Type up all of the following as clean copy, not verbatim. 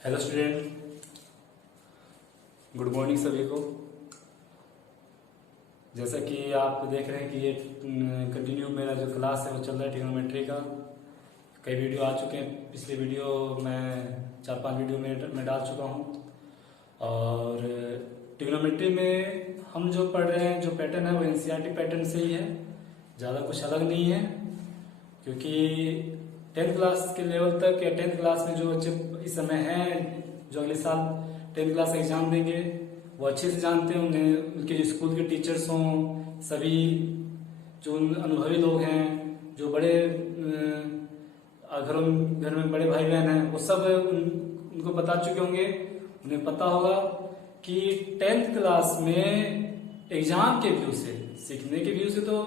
Hello student, good morning सभी को। जैसा कि आप देख रहे हैं कि ये कंटिन्यू मेरा जो क्लास है वो चल रहा है ट्रिग्नोमेट्री का। कई वीडियो आ चुके हैं, पिछले वीडियो मैं 4-5 वीडियो में डाल चुका हूँ। और ट्रिग्नोमेट्री में हम जो पढ़ रहे हैं, जो पैटर्न है वो एनसीईआरटी पैटर्न से ही है, ज़्यादा कुछ अलग नहीं है। क्योंकि 10th क्लास के लेवल तक या 10th क्लास में जो बच्चे इस समय हैं, जो अगले साल 10th क्लास का एग्जाम देंगे, वो अच्छे से जानते हैं। उन्हें उनके जो स्कूल के टीचर्स हों, सभी जो अनुभवी लोग हैं, जो बड़े घर में बड़े भाई बहन हैं, वो सब उनको बता चुके होंगे। उन्हें पता होगा कि 10th क्लास में एग्जाम के व्यू से, सीखने के व्यू से तो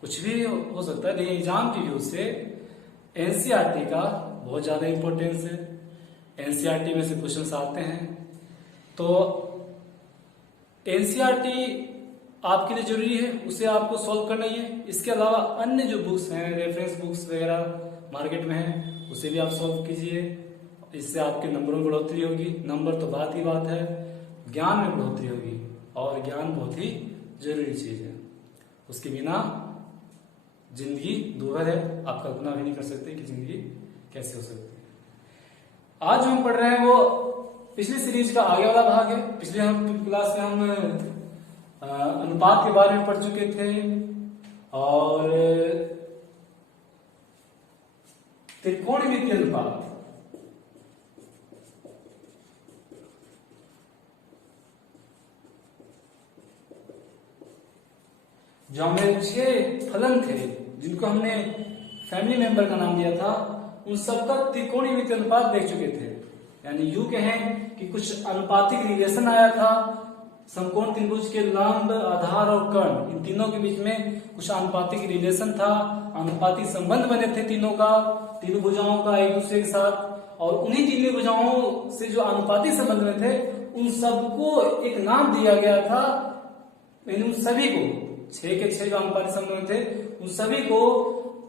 कुछ भी हो सकता है, लेकिन एग्जाम के व्यू से एनसीईआरटी का बहुत ज्यादा इंपॉर्टेंस है। एनसीईआरटी में से क्वेश्चंस आते हैं, तो एनसीईआरटी आपके लिए जरूरी है, उसे आपको सॉल्व करना ही है। इसके अलावा अन्य जो बुक्स हैं, रेफरेंस बुक्स वगैरह मार्केट में हैं, उसे भी आप सॉल्व कीजिए। इससे आपके नंबरों में बढ़ोतरी होगी। नंबर तो बात ही बात है, ज्ञान में बढ़ोतरी होगी, और ज्ञान बहुत ही जरूरी चीज है। उसके बिना जिंदगी दूभर है। आप कल्पना भी नहीं कर सकते कि जिंदगी कैसे हो सकती है। आज जो हम पढ़ रहे हैं वो पिछली सीरीज का आगे वाला भाग है। पिछले क्लास में हम अनुपात के बारे में पढ़ चुके थे, और त्रिकोणमितीय अनुपात, जो हमें 6 फलन थे, जिनको हमने फैमिली मेंबर का नाम दिया था, उन सबका त्रिकोणमितीय अनुपात देख चुके थे। यानी यूं कहें कि कुछ अनुपातिक रिलेशन आया था। समकोण त्रिभुज के लंब, आधार और कर्ण, इन तीनों के बीच में कुछ अनुपातिक रिलेशन था। अनुपातिक संबंध बने थे तीनों का, तीनों भुजाओं का एक दूसरे के साथ। और उन्हीं तीनों भुजाओं से जो अनुपातिक संबंध बने थे, उन सबको एक नाम दिया गया था। उन सभी को 6 के 6 जो अनुपातिक संबंध थे, उन सभी को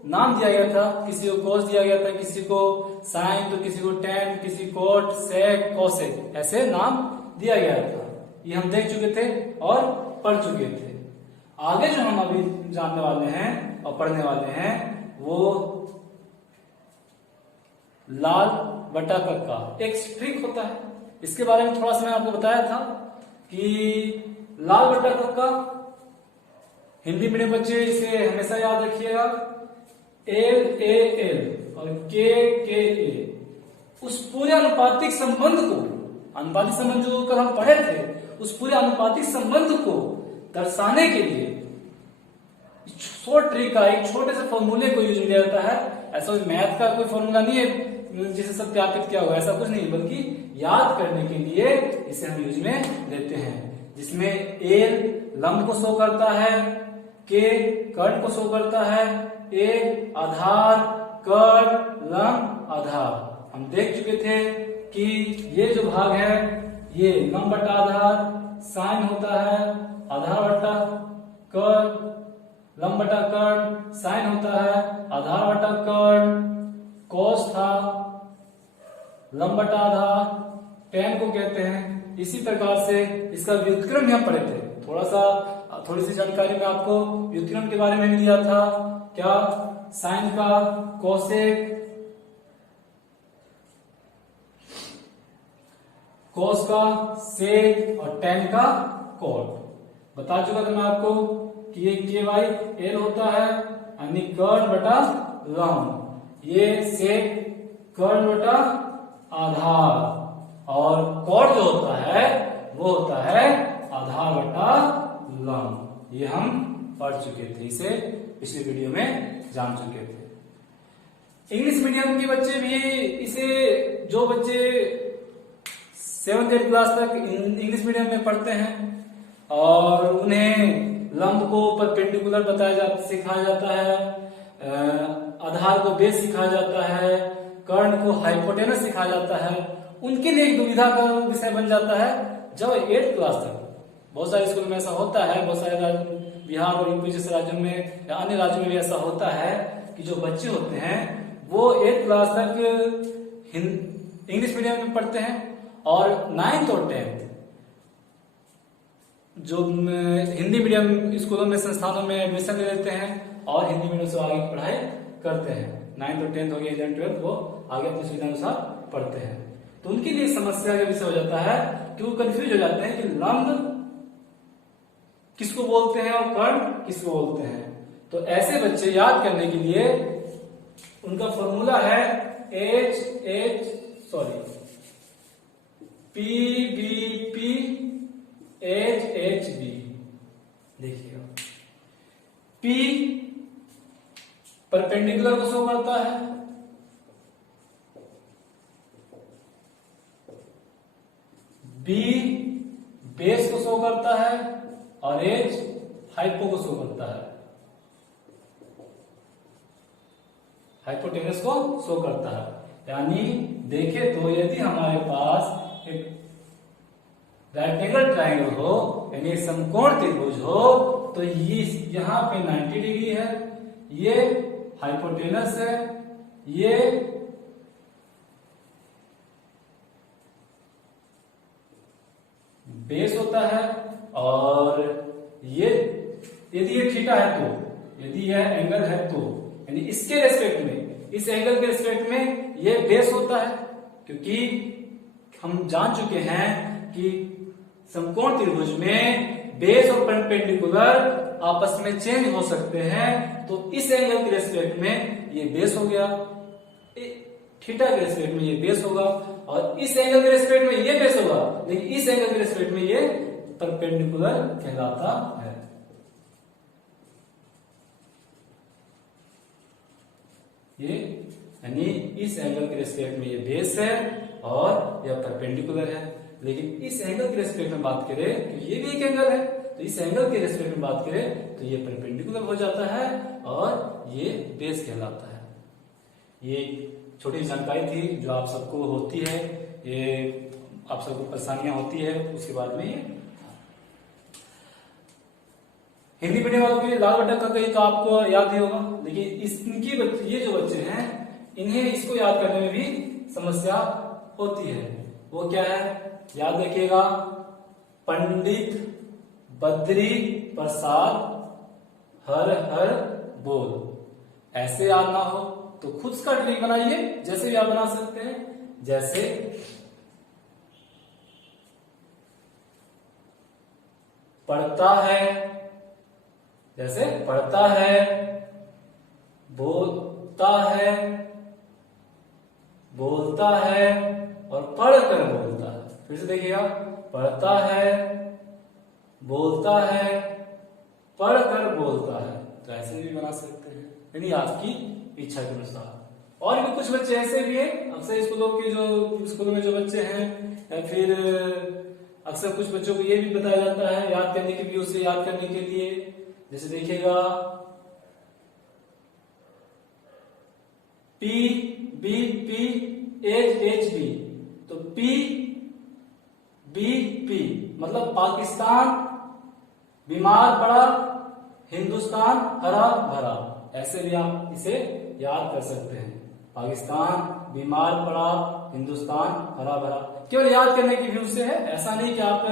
नाम दिया गया था। किसी को कॉस दिया गया था, किसी को साइन, तो किसी को टेन, किसी कोट, सेक, कोसेक, ऐसे नाम दिया गया था। ये हम देख चुके थे और पढ़ चुके थे। आगे जो हम अभी जानने वाले हैं और पढ़ने वाले हैं, वो लाल बटा कक्का एक ट्रिक होता है। इसके बारे में थोड़ा सा मैं आपको बताया था कि लाल बटा कक्का, हिंदी मीडियम बच्चे इसे हमेशा याद रखिएगा, LAL और KKA, उस पूरे अनुपातिक संबंध को, अनुपातिक संबंध जो कल हम पढ़े थे, उस पूरे अनुपातिक संबंध को दर्शाने के लिए शॉर्ट ट्रिक का एक छोटे से फॉर्मूले को यूज में लिया जाता है। ऐसा मैथ का कोई फॉर्मूला नहीं है जिसे सत्यापित किया हुआ, ऐसा कुछ नहीं, बल्कि याद करने के लिए इसे हम यूज में लेते हैं। जिसमें L लंब को शो करता है, K कर्ण को शो करता है, A आधार, कर्ण, लंब, आधार। हम देख चुके थे कि ये जो भाग है, ये लंब बटा आधार साइन होता है, आधार बटा कर्ण, लंब बटा कर्ण साइन होता है, आधार बटा कर्ण कॉस था, लंब बटा आधार टेन को कहते हैं। इसी प्रकार से इसका व्युत्क्रम भी हम पढ़े थे। थोड़ी सी जानकारी में आपको व्युत्क्रम के बारे में भी दिया था। क्या? साइन का कोसेक, कॉस का सेक और टेन का कॉट। बता चुका था मैं आपको कि ये KY L होता है, यानी कर्ण बटा लंब, ये सेक कर्ण बटा आधार, और कॉट जो होता है वो होता है आधार बटा लंब। ये हम पढ़ चुके थे, इसे पिछले वीडियो में जान चुके थे। इंग्लिश मीडियम के बच्चे भी इसे, जो बच्चे 7th 8th क्लास तक इंग्लिश मीडियम में पढ़ते हैं और उन्हें लंब को परपेंडिकुलर सिखाया जाता है, आधार को बेस सिखाया जाता है, कर्ण को हाइपोटेनस सिखाया जाता है, उनके लिए एक दुविधा का विषय बन जाता है। जब 8th क्लास तक, बहुत सारे स्कूल में ऐसा होता है, बहुत सारे बिहार और यूपी जैसे राज्यों में या अन्य राज्यों में भी ऐसा होता है कि जो बच्चे होते हैं वो 8th क्लास तक इंग्लिश मीडियम में पढ़ते हैं और 9th और 10th जो हिंदी मीडियम स्कूलों में संस्थानों में एडमिशन ले लेते हैं और हिंदी मीडियम से आगे पढ़ाई करते हैं। 9th और 10th हो गया, 11th 12th वो आगे अपनी सुविधा अनुसार पढ़ते हैं। तो उनके लिए समस्या का विषय हो जाता है कि वो कंफ्यूज हो जाते हैं कि लंब किसको बोलते हैं और कर्ण किसको बोलते हैं। तो ऐसे बच्चे याद करने के लिए उनका फॉर्मूला है PBP HHB। देखिएगा, P परपेंडिकुलर को शो करता है, B बेस को शो करता है और H हाइपो को शो करता है, हाइपोटेनस को शो करता है। यानी देखें तो यदि हमारे पास एक राइट एंगल ट्राइंगल हो यानी एक समकोण त्रिभुज हो तो ये यहाँ पे 90 डिग्री है, ये हाइपोटेनस है, ये बेस होता है और ये यदि ये थीटा है तो, यदि यह एंगल है तो यानी इसके रेस्पेक्ट में, इस एंगल के रेस्पेक्ट में ये बेस होता है। क्योंकि हम जान चुके हैं कि समकोण त्रिभुज में बेस और परपेंडिकुलर आपस में चेंज हो सकते हैं। तो इस एंगल के रेस्पेक्ट में ये बेस हो गया, थीटा के रेस्पेक्ट में ये बेस होगा और इस एंगल के रेस्पेक्ट में ये बेस होगा, लेकिन इस एंगल के रेस्पेक्ट में ये परपेंडिकुलर कहलाता है। ये यानी इस एंगल के रेस्पेक्ट में ये बेस है और यह परपेंडिकुलर है। लेकिन इस एंगल के रेस्पेक्ट में बात करें तो ये भी एक एंगल है, तो इस एंगल के रेस्पेक्ट में बात करें तो ये परपेंडिकुलर हो जाता है और ये बेस कहलाता है। ये छोटी जानकारी थी जो आप सबको होती है, ये आप सबको परेशानियां होती है, उसके बाद में ये हिंदी मीडियम वालों के लिए लाल बटन का कहीं तो आपको याद ही होगा, लेकिन इसकी ये जो बच्चे हैं इन्हें इसको याद करने में भी समस्या होती है। वो क्या है, याद रखिएगा, पंडित बद्री प्रसाद हर हर बोल। ऐसे याद ना हो तो खुद का ट्रिक बनाइए, जैसे भी आप बना सकते हैं। जैसे पढ़ता है, जैसे पढ़ता है, बोलता है, बोलता है और पढ़कर बोलता है। फिर से देखिएगा, पढ़ता है, बोलता है, पढ़कर बोलता है। तो ऐसे भी बना सकते हैं, यानी आपकी इच्छा के अनुसार। और भी कुछ बच्चे ऐसे भी हैं, अक्सर स्कूलों में जो बच्चे हैं, या फिर अक्सर कुछ बच्चों को ये भी बताया जाता है याद करने के लिए, उसे याद करने के लिए। जैसे देखिएगा, PBP HHB, तो PBP मतलब पाकिस्तान बीमार पड़ा, हिंदुस्तान हरा भरा। ऐसे भी आप इसे याद कर सकते हैं। पाकिस्तान बीमार पड़ा, हिंदुस्तान हरा भरा। केवल याद करने की व्यू से है, ऐसा नहीं कि आप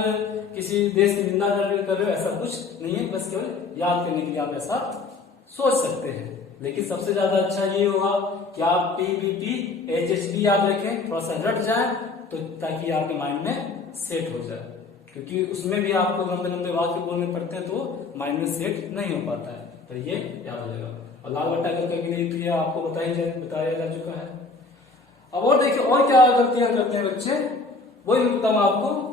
किसी देश की निंदा कर रहे हो, ऐसा कुछ नहीं है। बस केवल याद करने के लिए आप ऐसा सोच सकते हैं। लेकिन सबसे ज्यादा अच्छा ये होगा कि आप PBP HHB याद रखें, थोड़ा सा रट जाए तो, ताकि आपके माइंड में सेट हो जाए। क्योंकि उसमें भी आपको लंबे लंबे वाक्य बोलने पड़ते हैं तो माइंड में सेट नहीं हो पाता है, पर ये याद हो जाएगा। और लाल बट्टा करके के लिए तो ये आपको बताया जा चुका है। अब और देखिए और क्या गलतियां करते हैं बच्चे, वही मैं बताऊं आपको।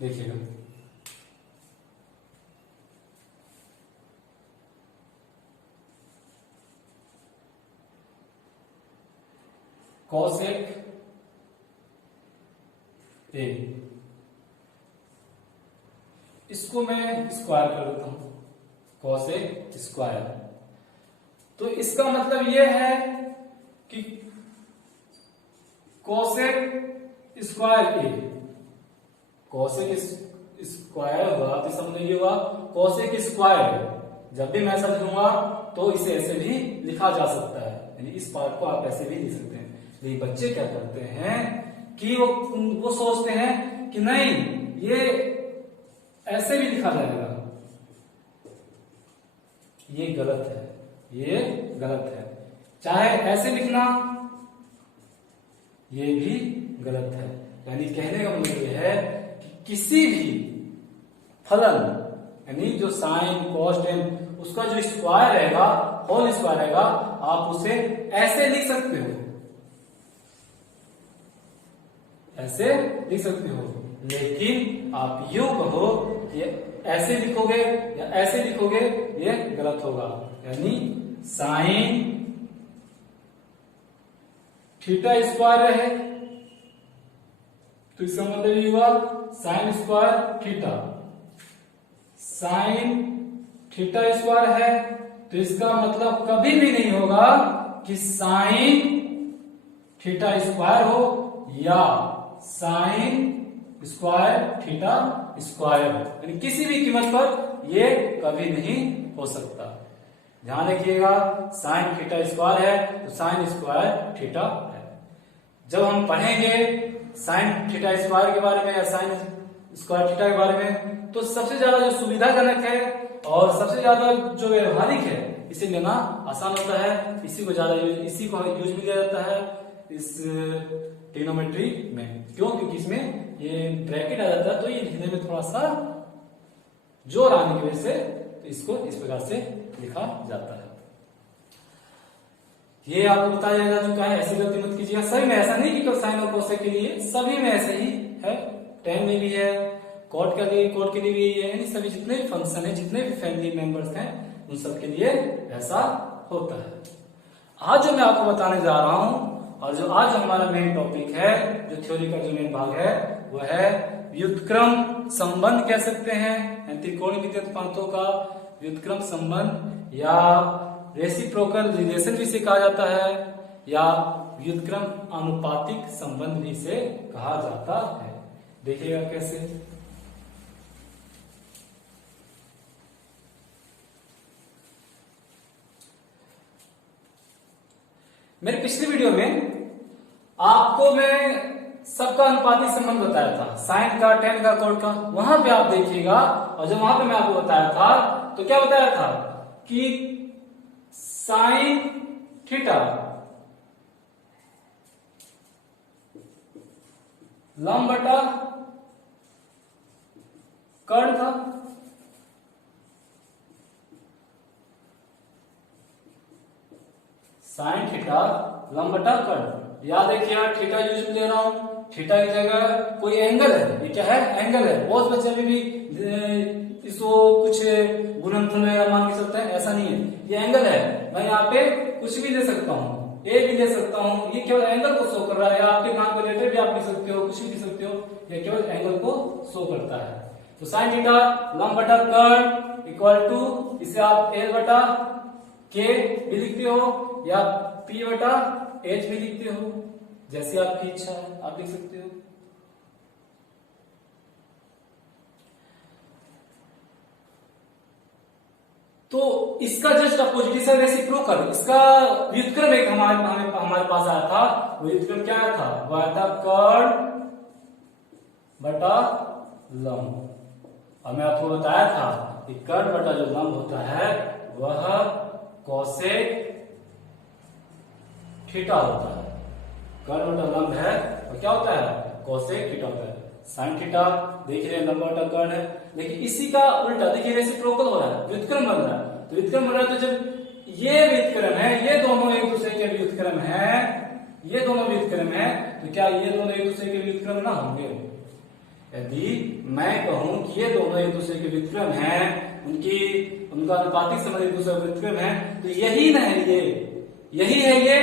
देखिएगा, कोसेक ए, इसको मैं स्क्वायर कर देता हूं, कोसेक स्क्वायर। तो इसका मतलब यह है कि कोसेक स्क्वायर ए। कोसेक स्क्वायर हुआ तो इसका मतलब ये हुआ कोसेक स्क्वायर। जब भी मैं ऐसा लिखूंगा तो इसे ऐसे भी लिखा जा सकता है, यानी इस पार्ट को आप ऐसे भी लिख सकते हैं। लेकिन बच्चे क्या करते हैं कि वो सोचते हैं कि नहीं ये ऐसे भी लिखा जाएगा। ये गलत है, ये गलत है। चाहे ऐसे लिखना, ये भी गलत है। यानी कहने का मतलब ये है कि किसी भी फलन यानी जो साइन कॉस टेन उसका जो स्क्वायर रहेगा, होल स्क्वायर रहेगा, आप उसे ऐसे लिख सकते हो, ऐसे लिख सकते हो। लेकिन आप यूं कहो कि ऐसे लिखोगे या ऐसे लिखोगे, ये गलत होगा। यानी साइन थीटा स्क्वायर रहे तो इसका मतलब ये हुआ sine square theta. Sine theta square है तो इसका मतलब कभी भी नहीं होगा कि साइन थीटा स्क्वायर हो या साइन स्क्वायर थीटा स्क्वायर हो, यानी किसी भी कीमत पर ये कभी नहीं हो सकता। ध्यान रखिएगा, साइन थीटा स्क्वायर है तो साइन स्क्वायर थीटा है। जब हम पढ़ेंगे साइन थीटा स्क्वायर के बारे में या साइन स्क्वायर थीटा के बारे में, तो सबसे ज्यादा जो सुविधाजनक है और सबसे ज्यादा जो व्यवहारिक है इसे लेना आसान होता है। इसी को यूज में लिया जाता है इस ट्रिग्नोमेट्री में। क्यों? क्योंकि इसमें ये ब्रैकेट आ जाता है तो ये लिखने में थोड़ा सा जोर आने की वजह से तो इसको इस प्रकार से लिखा जाता है। ये आपको बताया जा चुका है, ऐसी गलती मत कीजिएगा। सभी में ऐसा नहीं कि केवल साइन और कोसेक के लिए, सभी में ऐसे ही है। टेन में भी है, कॉट के लिए भी है, यानी सभी जितने भी फंक्शन है, जितने भी फैमिली मेंबर्स हैं, उन सब के लिए ऐसा होता है। आज जो मैं आपको बताने जा रहा हूं और जो आज हमारा मेन टॉपिक है, जो थ्योरी का जो मेन भाग है, वो है व्युत्क्रम संबंध कह सकते हैं, त्रिकोणीय पांचों का व्युत्क्रम संबंध या रेसिप्रोकल रिलेशन भी इसे कहा जाता है या व्युत्क्रम आनुपातिक संबंध भी इसे कहा जाता है। देखिएगा कैसे। मेरे पिछली वीडियो में आपको मैं सबका अनुपातिक संबंध बताया था, साइन का, टेन का, कोट का। वहां पे आप देखिएगा, और जब वहां पे मैं आपको बताया था तो क्या बताया था कि साइन थीटा लंब बटा कर्ण था। साइन थीटा लंब बटा कर्ण। याद है कि यहाँ थीटा यूज में ले रहा हूं, थीटा की जगह कोई एंगल है। ये क्या है? एंगल है। बहुत बच्चे अभी भी इसको कुछ गुणनफल में मान के सकते हैं, ऐसा नहीं है। ये एंगल है, मैं यहाँ पे कुछ भी ले सकता हूँ, ए भी ले सकता हूँ। ये केवल एंगल को शो कर रहा है। आपके मान को रिलेटेड भी आप लिख सकते हो, कुछ भी लिख सकते हो, ये केवल एंगल को शो करता है। तो साइन थीटा लंब बटा कर्ण इक्वल टू, इसे आप एल बटा के भी लिखते हो या पी बटा एच भी लिखते हो, जैसे आपकी इच्छा है आप लिख सकते हो। तो इसका जस्ट अपोजिट रेसिप्रोकल, इसका व्युत्क्रम एक हमारे पास आया था। वो व्युत्क्रम क्या आया था? वो आया था कर्ण बटा लंब। और मैं आपको बताया था कि कर्ण बटा जो लंब होता है वह कोसेक थीटा होता है। कर्ण बटा लंब है और क्या होता है? कोसेक थीटा होता है। साइन थीटा देख रहे हैं, लंब बटा कर्ण है। लेकिन इसी का उल्टा देखिए, रेसिप्रोकल हो रहा है, व्युत्क्रम बन रहा है। तो व्युत्क्रम बन रहा है तो जब ये व्युत्क्रम है, ये दोनों एक दूसरे के व्युत्क्रम है, ये दोनों व्युत्क्रम है, तो क्या ये दोनों एक दूसरे के व्युत्क्रम ना होंगे? यदि मैं कहूं कि ये दोनों एक दूसरे के व्युत्क्रम हैं, उनका अनुपातिक संबंध एक दूसरे का व्युत्क्रम है, तो यही ना है यही है ये,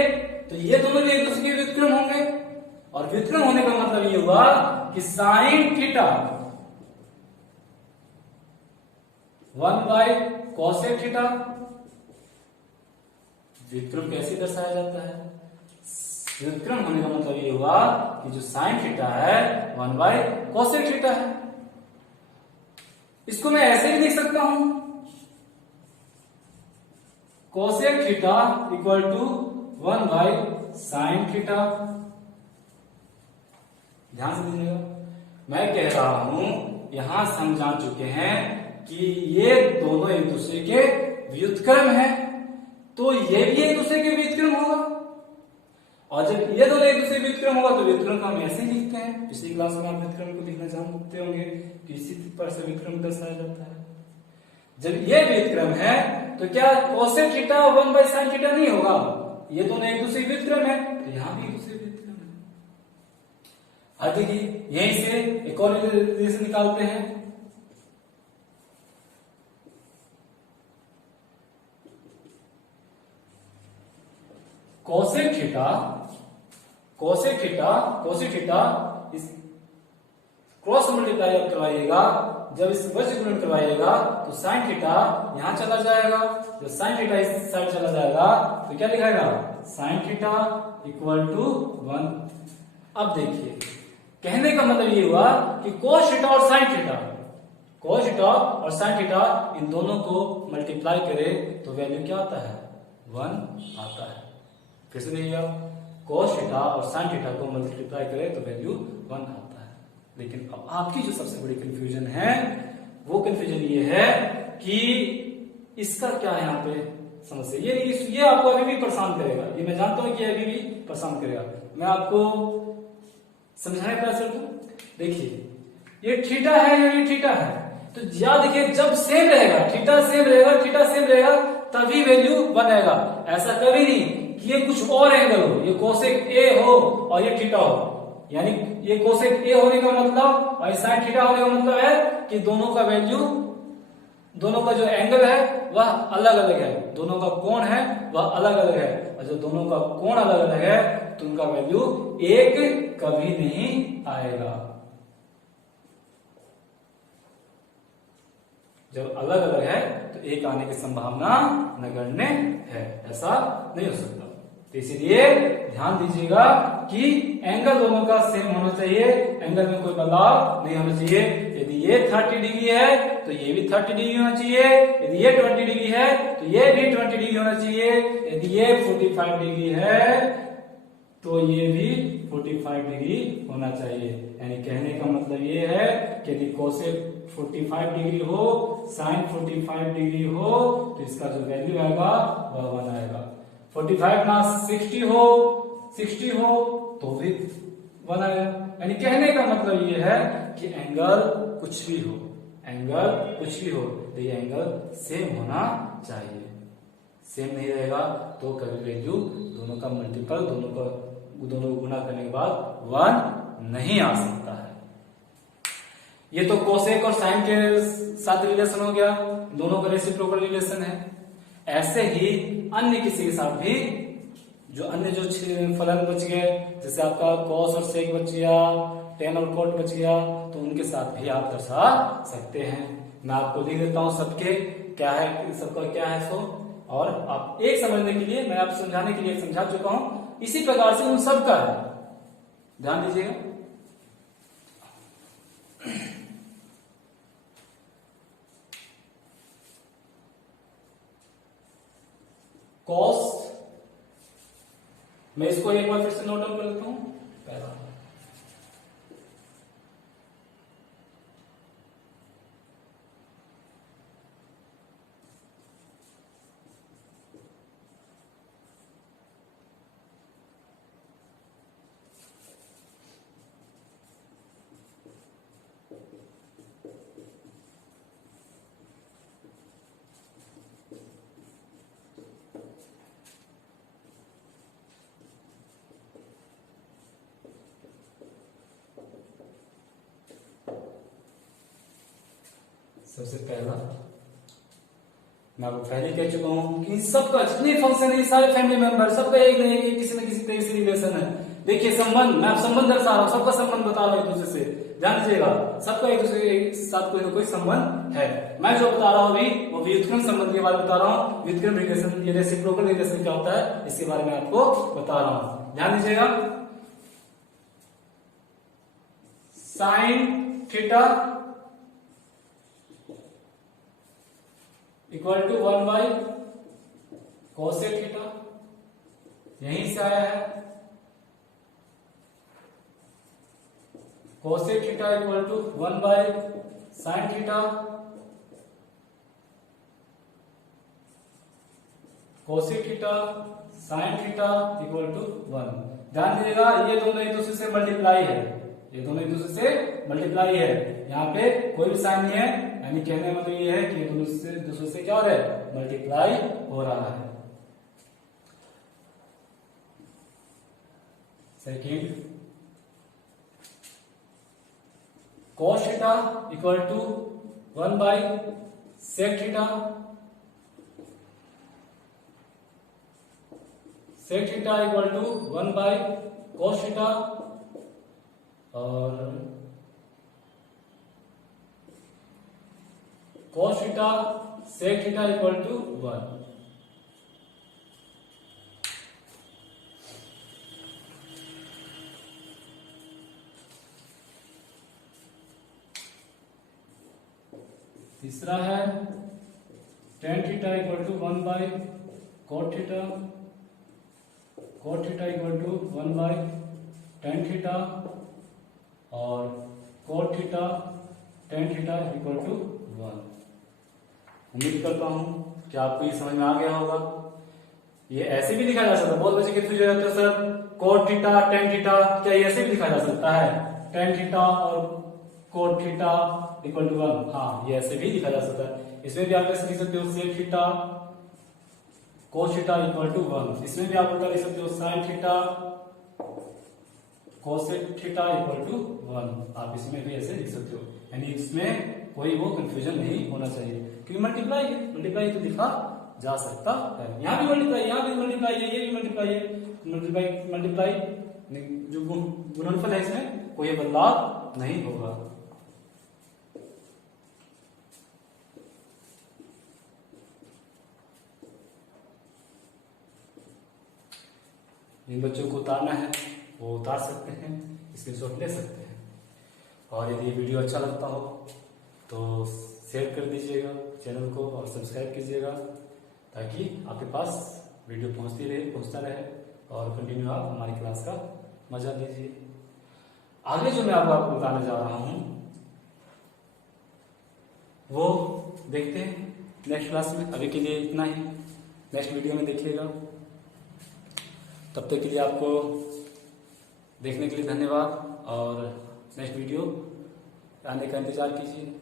तो ये दोनों भी एक दूसरे के व्युत्क्रम होंगे। और व्युत्क्रम होने का मतलब ये हुआ कि साइन थीटा 1 कोसेक थीटा। व्युत्क्रम कैसे दर्शाया जाता है? व्युत्क्रम होने का मतलब ये हुआ कि जो साइन थीटा है 1/कोसेक थीटा है। इसको मैं ऐसे भी लिख सकता हूं, कोसेक थीटा इक्वल टू 1/साइन थीटा। ध्यान से दीजिएगा, मैं कह रहा हूं यहां से हम जान चुके हैं कि ये दोनों एक दूसरे के व्युत्क्रम है, तो ये भी एक दूसरे के व्युत्क्रम होगा। और जब ये दोनों एक दूसरे व्युत्क्रम होगा तो व्युत्क्रम को हम ऐसे ही लिखते हैं। पिछली क्लास में आप व्युत्क्रम को लिखना जानते होंगे कि इसी पर से व्युत्क्रम दर्शाया जाता है। जब ये व्युत्क्रम है तो क्या कोसेक थीटा 1/साइन थीटा नहीं होगा? ये दोनों एक दूसरे व्युत्क्रम है, तो यहां भी एक दूसरे व्युत्क्रम है। अब देखिए यहीं से एक और रिलेशन निकालते हैं। कोसेक थीटा इस क्रॉस मल्टीप्लाई आप करवाइएगा, जब इस वज्र गुणन करवाइएगा तो साइन थीटा यहां चला जाएगा, जब साइन थीटा इस साइड चला जाएगा तो क्या लिखाएगा? Sine theta equal to 1। अब देखिए कहने का मतलब ये हुआ कि कोस थीटा और साइन थीटा इन दोनों को मल्टीप्लाई करे तो वैल्यू क्या आता है? 1 आता है। फिर से देखिएगा, कोस थीटा और साइन थीटा को मल्टीप्लाई करे तो वैल्यू 1 आता है। लेकिन अब आपकी जो सबसे बड़ी कंफ्यूजन है वो कंफ्यूजन ये है कि इसका क्या है यहाँ पे समस्या। ये आपको अभी भी परेशान करेगा, ये मैं जानता हूं कि अभी भी परेशान करेगा। मैं आपको समझाने का प्रयास करूं। देखिए ये थीटा है या ये थीटा है, तो याद देखिए जब सेम रहेगा, थीटा सेम रहेगा तभी वैल्यू 1 आएगा। ऐसा कभी नहीं कि ये कुछ और एंगल हो, ये कोसेक ए हो और ये थीटा हो, यानी ये कोसेक ए होने का मतलब और साइन थीटा होने का मतलब है कि दोनों का वैल्यू, दोनों का जो एंगल है वह अलग अलग है, दोनों का कोण है वह अलग अलग है, और जब दोनों का कोण अलग अलग है तो उनका वैल्यू एक कभी नहीं आएगा। जब अलग अलग है तो एक आने की संभावना नगण्य है, ऐसा नहीं हो सकता। तो इसीलिए ध्यान दीजिएगा कि एंगल दोनों का सेम होना चाहिए, एंगल में कोई बदलाव नहीं होना चाहिए। यदि ये 30 डिग्री है तो ये भी 30 डिग्री होना चाहिए, यदि ये 20 डिग्री है तो ये भी 20 डिग्री होना चाहिए, यदि ये 45 डिग्री है तो ये भी 45 डिग्री होना चाहिए। यानी कहने का मतलब ये है कि यदि कोसेक 45 डिग्री हो, साइन 45 डिग्री हो तो इसका जो वैल्यू आएगा वह 1 आएगा। 45 ना 60 हो तो भी 1 आएगा। यानी कहने का मतलब ये है कि एंगल कुछ भी हो तो ये एंगल सेम होना चाहिए। सेम नहीं रहेगा तो कभी वैल्यू दोनों का मल्टीपल, दोनों को गुणा करने के बाद 1 नहीं आ सकता है। ये तो कोसेक और साइन के साथ रिलेशन हो गया, दोनों का रेसिप्रोकल रिलेशन है। ऐसे ही अन्य किसी के साथ भी जो अन्य जो फलन बच गए, जैसे आपका कॉस और सेक बच गया, टेन और कोट बच गया, तो उनके साथ भी आप दर्शा सकते हैं। मैं आपको लिख देता हूं सबके क्या है, सबका क्या है सो, और आप एक समझने के लिए, मैं आपको समझाने के लिए समझा चुका हूं, इसी प्रकार से उन सबका है। ध्यान दीजिएगा, कॉस, मैं इसको एक बार फिर से नोट डाउन कर लेता हूं। पहला सबसे पहला मैं आपको पहले कह चुका हूं कि सबका जितने फंक्शन है, सारे फैमिली मेंबर, सबका एक नहीं किसी न किसी तरह से रिलेशन है। देखिए संबंध, मैं आप संबंध दर्शा रहा हूं, सबका संबंध बता रहा हूं एक दूसरे से। ध्यान दीजिएगा, सबका एक दूसरे के साथ कोई ना कोई संबंध है। मैं जो बता रहा हूँ अभी वो व्युत्क्रम संबंध के बारे में बता रहा हूँ। व्युत्क्रम रिलेशन ये रेसिप्रोकल रिलेशन क्या होता है इसके बारे में आपको बता रहा हूँ, ध्यान दीजिएगा। Sine theta equal to 1 by cosec theta, यहीं से आया है। Cosec theta equal to 1 by sine theta, cosec theta sine theta equal to 1। ध्यान दीजिएगा ये दोनों एक दूसरे से मल्टीप्लाई है, ये दोनों एक दूसरे से मल्टीप्लाई है। यहाँ पे कोई भी साइन नहीं है, यानी कहने का मतलब ये है कि ये दोनों दूसरे से क्या हो रहा है, मल्टीप्लाई हो रहा है। Second, cos theta equal to 1 by sec theta, sec theta equal to 1 by cos theta, और cos theta sec theta equal to 1। तीसरा है tan theta equal to 1 by cot theta, cot theta equal to 1 by tan theta, और cot theta tan theta equal to 1। उम्मीद करता हूं कि आपको ये समझ में आ गया होगा। ये ऐसे भी लिखा जा सकता है, बहुत बच्चे कंफ्यूज हो जाते हैं sir cot theta tan theta क्या ये ऐसे भी लिखा जा सकता है, tan थीटा और cot थीटा इक्वल टू 1। हाँ ये ऐसे भी लिखा जा सकता है। इसमें भी आप ऐसे लिख सकते हो sec theta cos theta equal to 1। इसमें भी आप उल्टा लिख सकते हो sin theta cosec theta equal to 1। आप इसमें भी ऐसे लिख सकते हो, यानी इसमें कोई वो कंफ्यूजन नहीं होना चाहिए क्योंकि मल्टीप्लाई है, मल्टीप्लाई तो लिखा जा सकता है। यहाँ भी मल्टीप्लाई, यहाँ भी मल्टीप्लाई है, ये भी मल्टीप्लाई है, मल्टीप्लाई मल्टीप्लाई जो गुणनफल है इसमें कोई बदलाव नहीं होगा। जिन बच्चों को उतारना है वो उतार सकते हैं, स्क्रीनशॉट ले सकते हैं। और यदि वीडियो अच्छा लगता हो तो शेयर कर दीजिएगा चैनल को और सब्सक्राइब कीजिएगा ताकि आपके पास वीडियो पहुंचता रहे और कंटिन्यू आप हमारी क्लास का मजा लीजिए। आगे जो मैं आपको बताने जा रहा हूं वो देखते हैं नेक्स्ट क्लास में। अभी के लिए इतना ही, नेक्स्ट वीडियो में देखिएगा। तब तक के लिए आपको देखने के लिए धन्यवाद और नेक्स्ट वीडियो आने का इंतजार कीजिए।